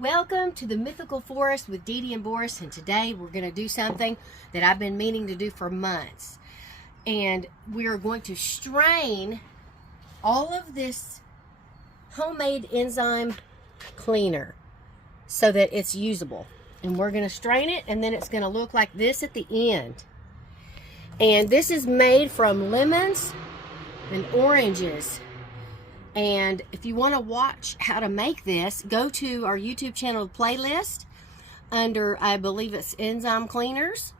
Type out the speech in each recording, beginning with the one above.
Welcome to the Mythical Forest with Dee Dee and Boris, and today we're going to do something that I've been meaning to do for months. And we are going to strain all of this homemade enzyme cleaner so that it's usable. And we're going to strain it, and then it's going to look like this at the end. And this is made from lemons and oranges. And if you want to watch how to make this, go to our YouTube channel playlist under, I believe it's Enzyme Cleaners,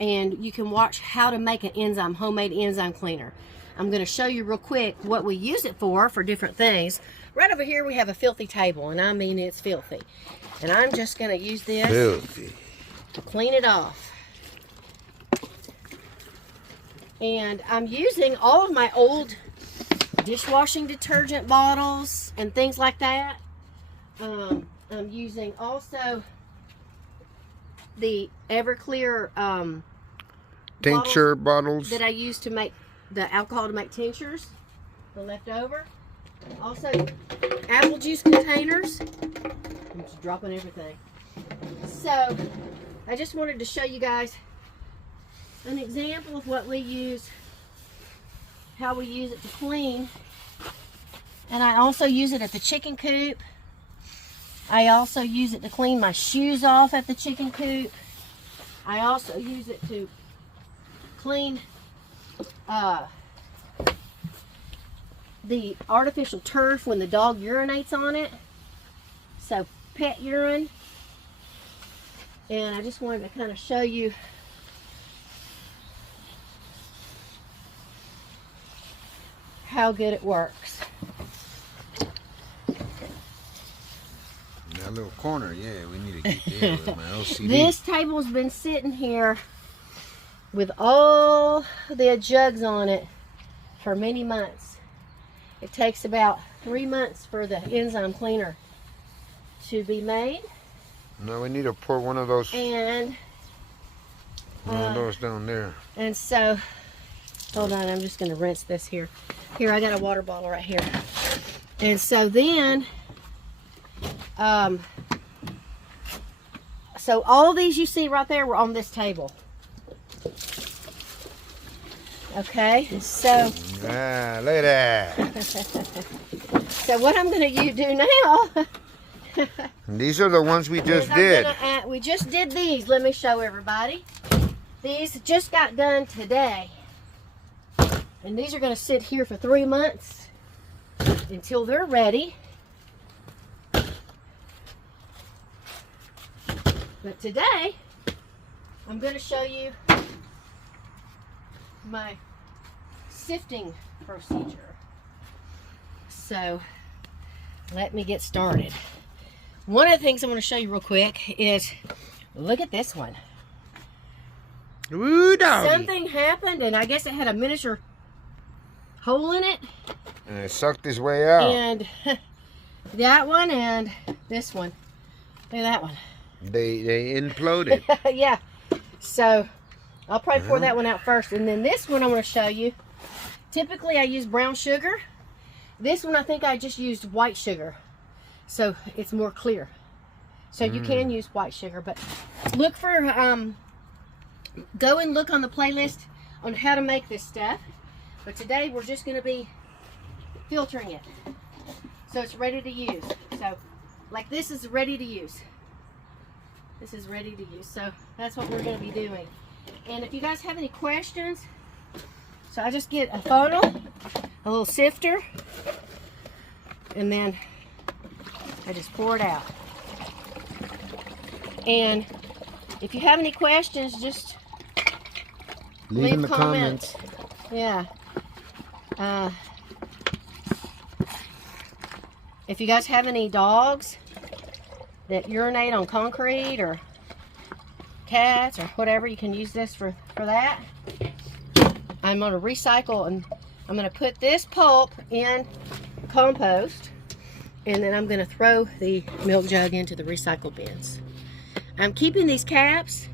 and you can watch how to make an homemade enzyme cleaner. I'm going to show you real quick what we use it for different things. Right over here we have a filthy table, and I mean it's filthy. And I'm just going to use this to clean it off. And I'm using all of my old dishwashing detergent bottles and things like that. I'm using also the Everclear tincture bottles that I use to make the alcohol to make tinctures, the leftover. Also apple juice containers. I'm just dropping everything. So I just wanted to show you guys an example of what we use, how we use it to clean. And I also use it at the chicken coop. I also use it to clean my shoes off at the chicken coop. I also use it to clean the artificial turf when the dog urinates on it. So pet urine. And I just wanted to kind of show you how good it works. that little corner, yeah, we need to get there with my OCD. This table's been sitting here with all the jugs on it for many months. It takes about 3 months for the enzyme cleaner to be made. No, we need to pour one of those. And one of those down there. And so, hold on, I'm just going to rinse this here. Here, I got a water bottle right here. And so then, so all these you see right there were on this table. Okay, so. Ah, look at that. So what I'm going to do now. These are the ones we just did. We just did these. Let me show everybody. These just got done today. And these are going to sit here for 3 months until they're ready. But today, I'm going to show you my sifting procedure. So, let me get started. One of the things I want to show you real quick is, look at this one. Ooh, doggy. Something happened, and I guess it had a miniature hole in it. And it sucked its way out. And that one and this one. Look at that one. They imploded. Yeah. So I'll probably pour that one out first. And then this one I'm going to show you. Typically I use brown sugar. This one I think I just used white sugar. So it's more clear. So you can use white sugar. But look for, go and look on the playlist on how to make this stuff. But today we're just going to be filtering it. So it's ready to use. So like this is ready to use. This is ready to use. So that's what we're going to be doing. And if you guys have any questions, so I just get a funnel, a little sifter, and then I just pour it out. And if you have any questions, just Leave in the comments. Yeah. If you guys have any dogs that urinate on concrete or cats or whatever, you can use this for that. I'm going to recycle, and I'm going to put this pulp in compost, and then I'm going to throw the milk jug into the recycle bins. I'm keeping these caps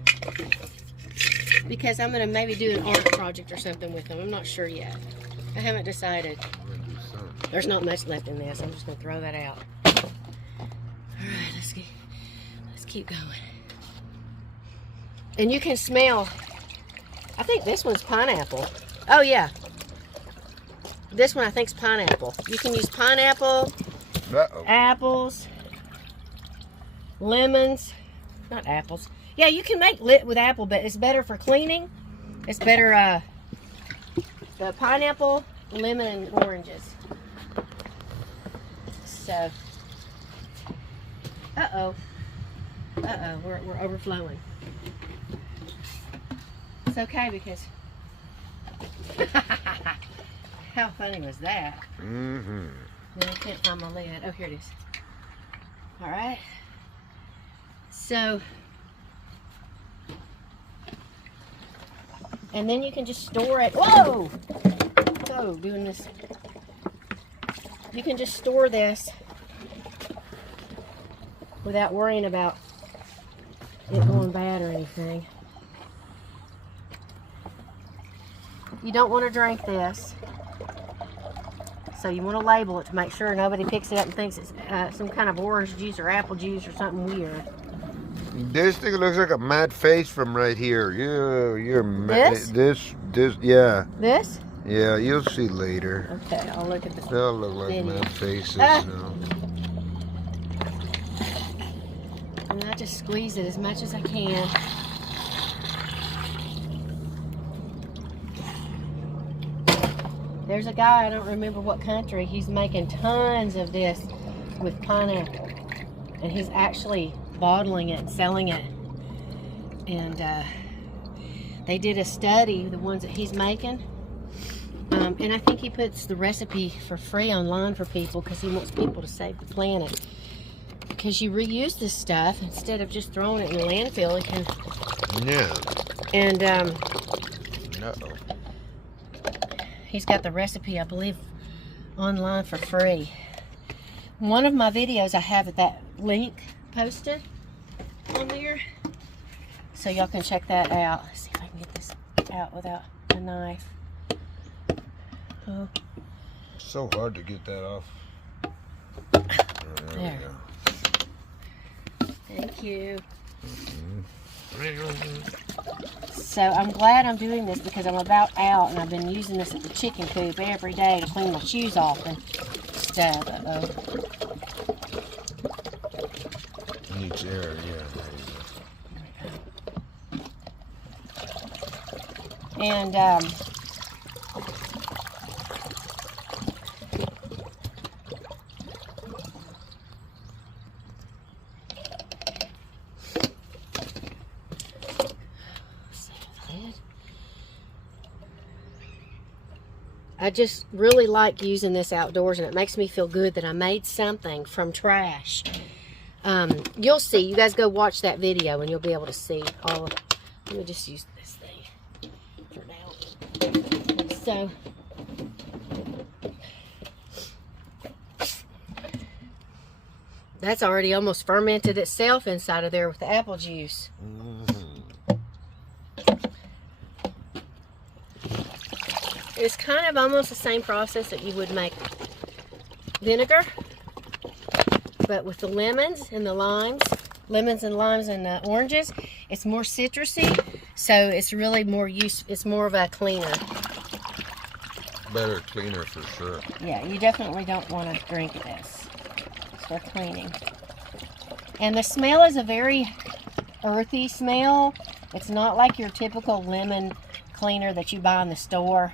because I'm going to maybe do an art project or something with them. I'm not sure yet. I haven't decided. There's not much left in this. I'm just going to throw that out. Alright, let's keep going. And you can smell, I think this one's pineapple. Oh yeah. This one I think is pineapple. You can use pineapple, apples, lemons, not apples. Yeah, you can make lit with apple, but it's better for cleaning. It's better the pineapple, lemon, and oranges. So, we're overflowing. It's okay because how funny was that? Mm-hmm. Then I can't find my lid. Oh, here it is. All right. So, and then you can just store it. Whoa! Whoa, doing this. You can just store this without worrying about it going bad or anything. You don't want to drink this, so you want to label it to make sure nobody picks it up and thinks it's some kind of orange juice or apple juice or something weird. This thing looks like a mad face from right here. You're mad. This? This, yeah. This? Yeah, you'll see later. Okay, I'll look at this. They'll look like video. mad faces now. And I just squeeze it as much as I can. There's a guy, I don't remember what country, he's making tons of this with pineapple. And he's actually bottling it and selling it. And they did a study, the ones that he's making. And I think he puts the recipe for free online for people because he wants people to save the planet. Because you reuse this stuff instead of just throwing it in the landfill. You can, Yeah. and Uh-oh. he's got the recipe, I believe, online for free. One of my videos, I have that link posted on there. So y'all can check that out. Let's see if I can get this out without a knife. Oh. So hard to get that off. There. Thank you. So I'm glad I'm doing this because I'm about out and I've been using this at the chicken coop every day to clean my shoes off and stuff. Needs air, yeah. And I just really like using this outdoors, and it makes me feel good that I made something from trash. You'll see. You guys go watch that video and you'll be able to see all of it. Let me just use this thing for now. So, that's already almost fermented itself inside of there with the apple juice. It's kind of almost the same process that you would make vinegar, but with the lemons and the limes, and oranges, it's more citrusy, so it's really more it's more of a cleaner. Better cleaner for sure. Yeah, you definitely don't want to drink this. It's for cleaning. And the smell is a very earthy smell. It's not like your typical lemon cleaner that you buy in the store.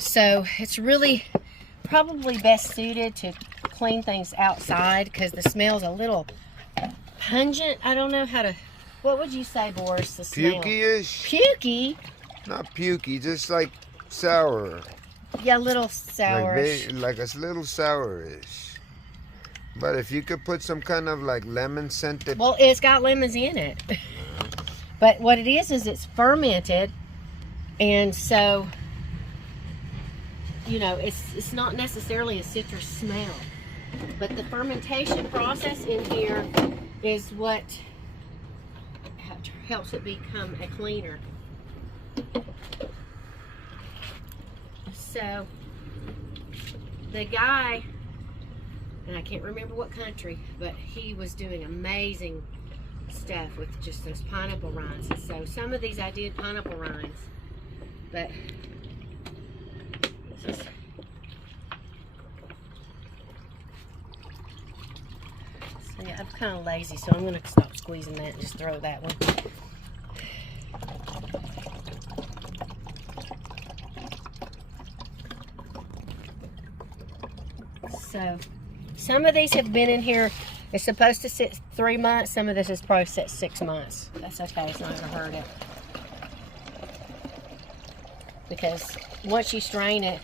So it's really probably best suited to clean things outside because the smell's a little pungent. I don't know how to, what would you say, Boris, the smell? Pukey-ish? Pukey? Not pukey, just like sour. Yeah, a little sourish. Like a little sourish. But if you could put some kind of like lemon scented. Well, it's got lemons in it. But what it is it's fermented. And so, you know, it's not necessarily a citrus smell. But the fermentation process in here is what helps it become a cleaner. So, the guy, and I can't remember what country, but he was doing amazing stuff with just those pineapple rinds. And so some of these I did pineapple rinds, but just, so yeah, I'm kind of lazy, so I'm going to stop squeezing that and just throw that one. So some of these have been in here. It's supposed to sit 3 months. Some of this is probably sit 6 months. That's okay. It's not going to hurt it. Because once you strain it,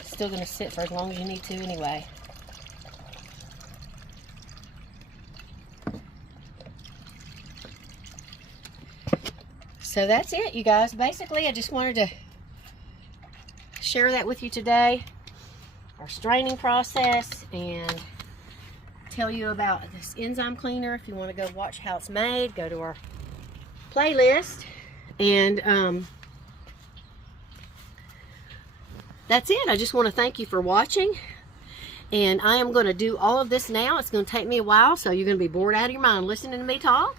it's still going to sit for as long as you need to anyway. So that's it, you guys. Basically, I just wanted to share that with you today. Our straining process, and tell you about this enzyme cleaner. If you want to go watch how it's made, go to our playlist. And that's it. I just want to thank you for watching, and I am going to do all of this now. It's going to take me a while, so you're going to be bored out of your mind listening to me talk.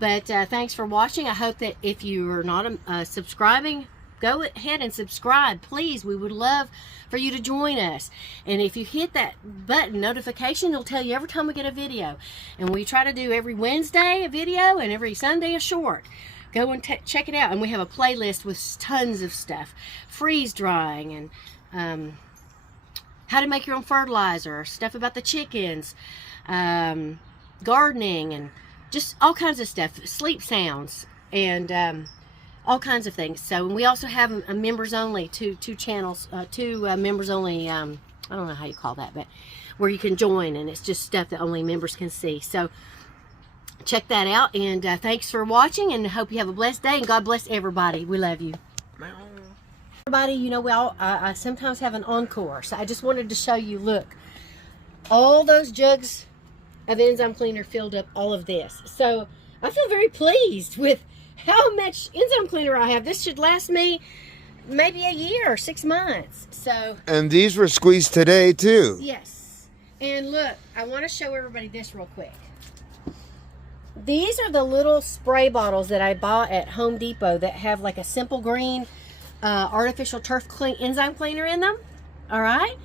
But thanks for watching. I hope that if you are not subscribing, go ahead and subscribe, please. We would love for you to join us. And if you hit that button, notification, it'll tell you every time we get a video. And we try to do every Wednesday a video and every Sunday a short. Go and check it out. And we have a playlist with tons of stuff. Freeze drying and how to make your own fertilizer, stuff about the chickens, gardening, and just all kinds of stuff, sleep sounds, and all kinds of things. So, and we also have a members only, two channels, members only, I don't know how you call that, but where you can join, and it's just stuff that only members can see. So check that out, and thanks for watching, and hope you have a blessed day, and God bless everybody. We love you. Everybody, you know, I sometimes have an encore, so I just wanted to show you, look, all those jugs of enzyme cleaner filled up all of this. So I feel very pleased with how much enzyme cleaner I have. This should last me maybe a year or 6 months. So, and these were squeezed today too. Yes. And look, I want to show everybody this real quick. These are the little spray bottles that I bought at Home Depot that have like a simple green artificial turf enzyme cleaner in them. All right.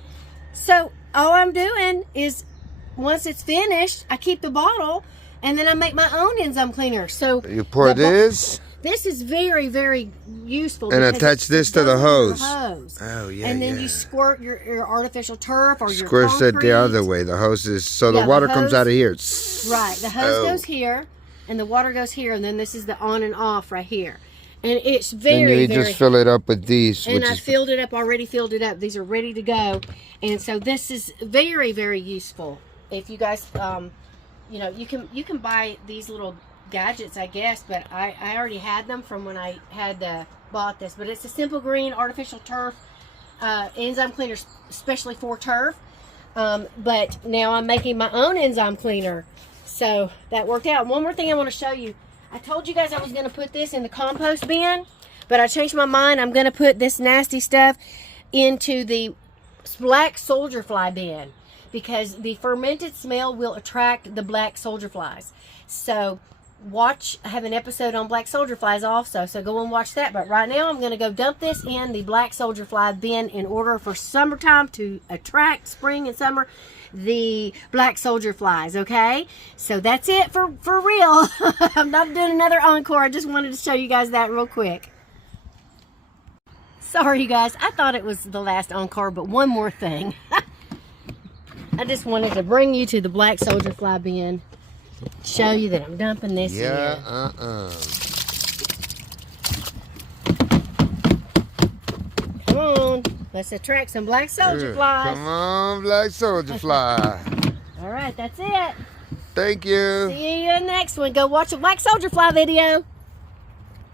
So all I'm doing is, once it's finished, I keep the bottle, and then I make my own enzyme cleaner. So you pour this. This is very, very useful. And attach this to the hose. Oh yeah. And then you squirt your artificial turf or your squirt concrete. it the other way. The hose is so the water comes out of here. Right. The hose goes here, and the water goes here, and then this is the on and off right here. And it's very, and you just fill it up with these. And I filled it up, already filled it up. These are ready to go. And so this is very, very useful. If you guys, you know, you can buy these little gadgets, I guess, but I already had them from when I had bought this. But it's a simple green artificial turf enzyme cleaner, especially for turf. But now I'm making my own enzyme cleaner, so that worked out. One more thing I want to show you. I told you guys I was going to put this in the compost bin, but I changed my mind. I'm going to put this nasty stuff into the black soldier fly bin, because the fermented smell will attract the black soldier flies. So watch, I have an episode on black soldier flies also, so go and watch that. But right now I'm going to go dump this in the black soldier fly bin in order for summertime to attract, spring and summer, the black soldier flies. Okay, so that's it for real. I'm not doing another encore. I just wanted to show you guys that real quick. Sorry you guys, I thought it was the last encore, but one more thing. I just wanted to bring you to the black soldier fly bin, show you that I'm dumping this in. Come on, let's attract some black soldier flies. Come on, black soldier fly. All right, that's it. Thank you. See you in the next one. Go watch a black soldier fly video.